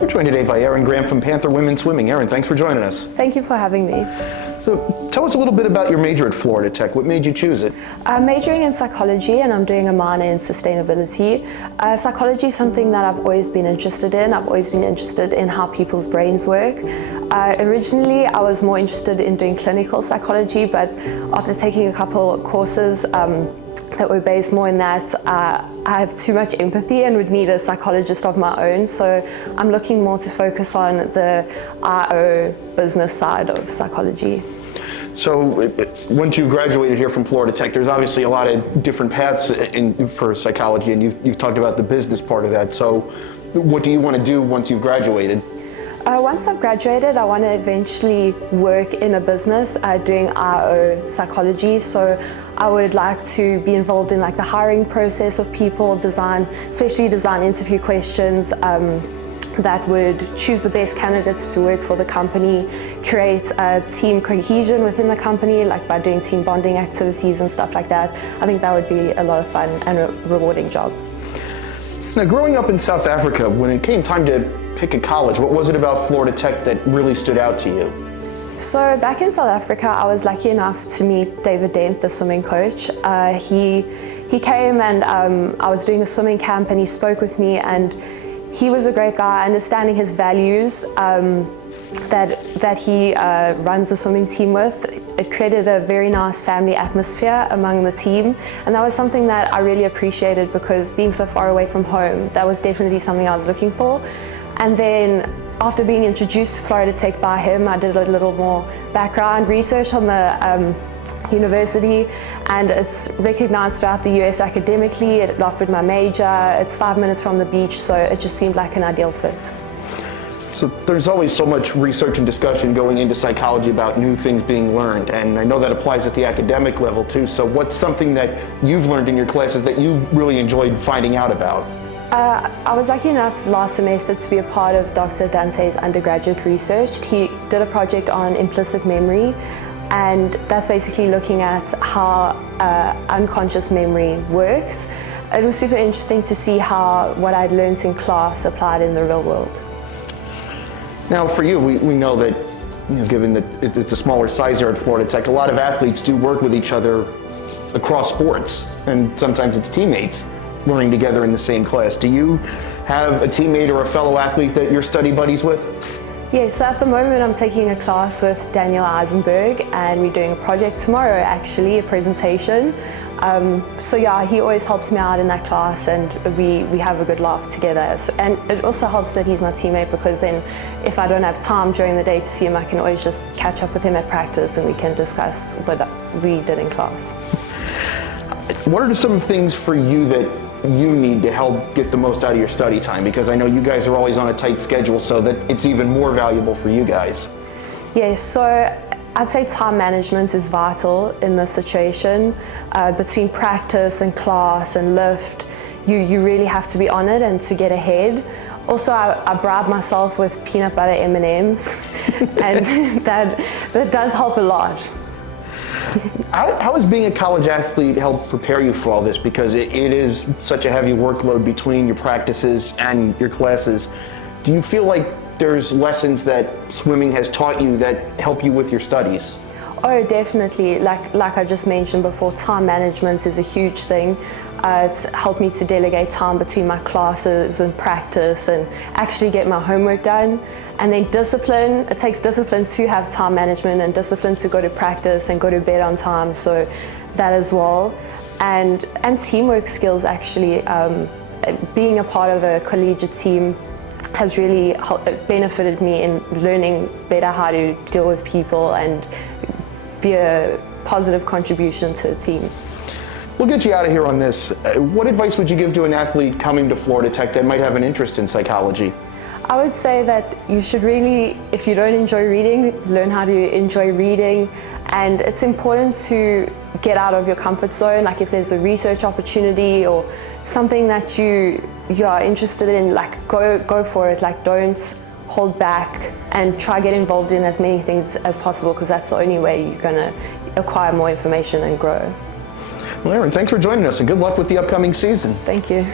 We're joined today by Erin Graham from Panther Women's Swimming. Erin, thanks for joining us. Thank you for having me. So tell us a little bit about your major at Florida Tech. What made you choose it? I'm majoring in psychology and I'm doing a minor in sustainability. Psychology is something that I've always been interested in. I've always been interested in how people's brains work. Originally, I was more interested in doing clinical psychology, but after taking a couple of courses that were based more in that, I have too much empathy and would need a psychologist of my own. So I'm looking more to focus on the IO business side of psychology. So once you graduated here from Florida Tech, there's obviously a lot of different paths for psychology, and you've talked about the business part of that. So what do you want to do once you've graduated? Once I've graduated, I want to eventually work in a business doing IO psychology. So I would like to be involved in like the hiring process of people, especially design interview questions that would choose the best candidates to work for the company, create team cohesion within the company, like by doing team bonding activities and stuff like that. I think that would be a lot of fun and a rewarding job. Now, growing up in South Africa, when it came time to pick a college, what was it about Florida Tech that really stood out to you? So back in South Africa, I was lucky enough to meet David Dent, the swimming coach. He came and I was doing a swimming camp and he spoke with me, and he was a great guy, understanding his values that he runs the swimming team with. It created a very nice family atmosphere among the team, and that was something that I really appreciated, because being so far away from home, that was definitely something I was looking for. And then after being introduced to Florida Tech by him, I did a little more background research on the university, and it's recognized throughout the US academically. It offered my major, it's 5 minutes from the beach, so it just seemed like an ideal fit. So there's always so much research and discussion going into psychology about new things being learned, and I know that applies at the academic level too. So what's something that you've learned in your classes that you really enjoyed finding out about? I was lucky enough last semester to be a part of Dr. Dante's undergraduate research. He did a project on implicit memory, and that's basically looking at how unconscious memory works. It was super interesting to see how what I'd learned in class applied in the real world. Now for you, we know that, given that it's a smaller size here at Florida Tech, a lot of athletes do work with each other across sports, and sometimes it's teammates learning together in the same class. Do you have a teammate or a fellow athlete that you're study buddies with? Yeah, so at the moment I'm taking a class with Daniel Eisenberg, and we're doing a project tomorrow, actually, a presentation. So yeah, he always helps me out in that class, and we have a good laugh together. And it also helps that he's my teammate, because then if I don't have time during the day to see him, I can always just catch up with him at practice and we can discuss what we did in class. What are some things for you that you need to help get the most out of your study time? Because I know you guys are always on a tight schedule, so that it's even more valuable for you guys. Yeah, so I'd say time management is vital in this situation. Between practice and class and lift, you really have to be on it and to get ahead. Also, I bribe myself with peanut butter M&Ms, and that does help a lot. How has being a college athlete helped prepare you for all this? Because it is such a heavy workload between your practices and your classes. Do you feel like there's lessons that swimming has taught you that help you with your studies? Oh, definitely. Like I just mentioned before, time management is a huge thing. It's helped me to delegate time between my classes and practice and actually get my homework done. And then discipline, it takes discipline to have time management and discipline to go to practice and go to bed on time, so that as well. And teamwork skills, actually. Being a part of a collegiate team has really benefited me in learning better how to deal with people and be a positive contribution to a team. We'll get you out of here on this. What advice would you give to an athlete coming to Florida Tech that might have an interest in psychology? I would say that you should really, if you don't enjoy reading, learn how to enjoy reading. And it's important to get out of your comfort zone. Like if there's a research opportunity or something that you are interested in, like go for it. Like don't hold back and try get involved in as many things as possible, because that's the only way you're gonna acquire more information and grow. Well, Erin, thanks for joining us, and good luck with the upcoming season. Thank you.